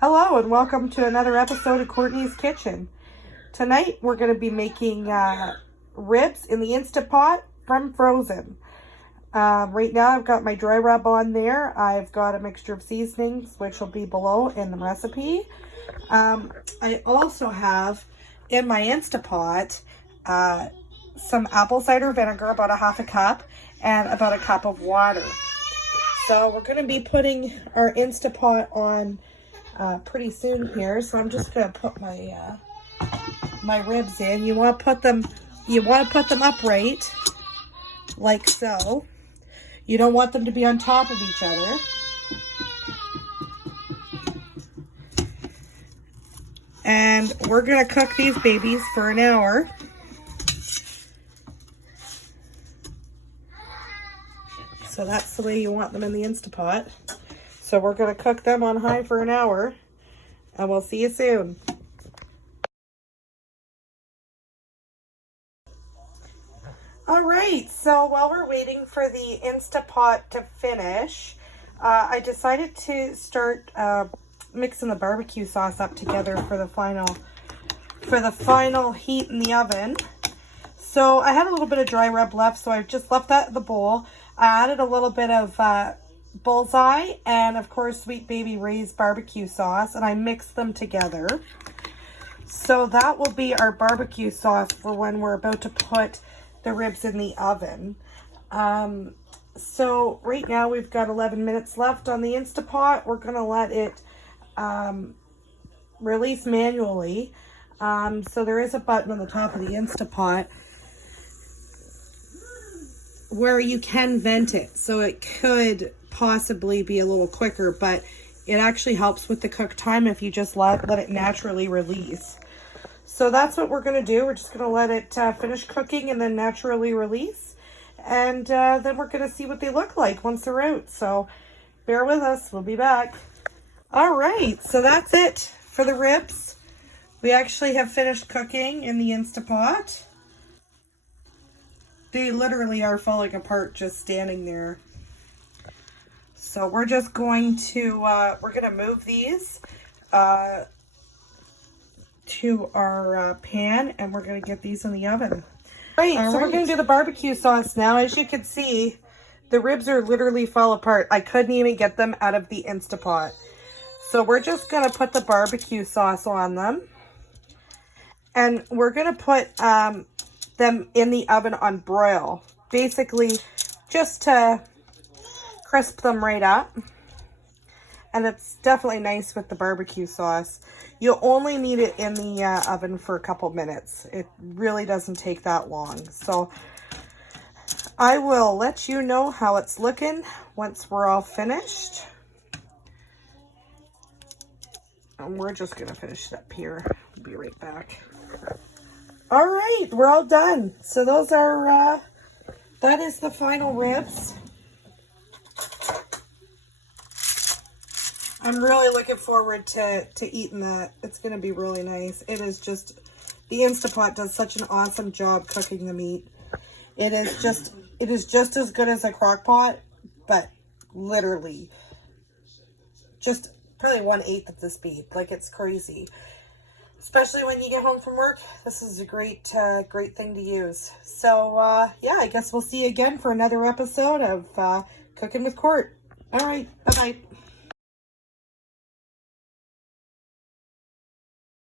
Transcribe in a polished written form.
Hello and welcome to another episode of Courtney's Kitchen. Tonight we're going to be making ribs in the Instapot from frozen. Right now I've got my dry rub on there. I've got a mixture of seasonings which will be below in the recipe. I also have in my Instapot some apple cider vinegar, about a half a cup, and about a cup of water. So we're going to be putting our Instapot on pretty soon here, so I'm just gonna put my my ribs in. You want to put them upright, like so. You don't want them to be on top of each other. And we're gonna cook these babies for an hour. So that's the way you want them in the Instapot. So we're going to cook them on high for an hour, and we'll see you soon. All right, so while we're waiting for the Instapot to finish, I decided to start mixing the barbecue sauce up together for the final heat in the oven. So I had a little bit of dry rub left, so I just left that in the bowl. I added a little bit of Bullseye and of course Sweet Baby Ray's barbecue sauce, and I mixed them together. So that will be our barbecue sauce for when we're about to put the ribs in the oven. So right now we've got 11 minutes left on the Instapot. We're going to let it release manually. So there is a button on the top of the Instapot where you can vent it, so it could possibly be a little quicker, but it actually helps with the cook time if you just let it naturally release. So that's what we're going to do. We're just going to let it finish cooking and then naturally release, and then we're going to see what they look like once they're out. So bear with us, we'll be back. All right, so that's it for the ribs. We actually have finished cooking in the Instapot. They literally are falling apart just standing there. So we're just going to, we're going to move these to our pan, and we're going to get these in the oven. Right, so we're going to do the barbecue sauce now. As you can see, the ribs are literally fall apart. I couldn't even get them out of the Instapot. So we're just going to put the barbecue sauce on them. And we're going to put them in the oven on broil. Basically, just to crisp them right up. And it's definitely nice with the barbecue sauce. You'll only need it in the oven for a couple minutes. It really doesn't take that long. So I will let you know how it's looking once we're all finished. And we're just going to finish it up here. We'll be right back. All right, we're all done. So those are, that is the final ribs. I'm really looking forward to eating that. It's going to be really nice. It is just, the Instapot does such an awesome job cooking the meat. It is just as good as a crock pot, but literally just probably 1/8 of the speed. Like, it's crazy. Especially when you get home from work, this is a great thing to use. So, yeah, I guess we'll see you again for another episode of Cooking with Court. All right, bye-bye.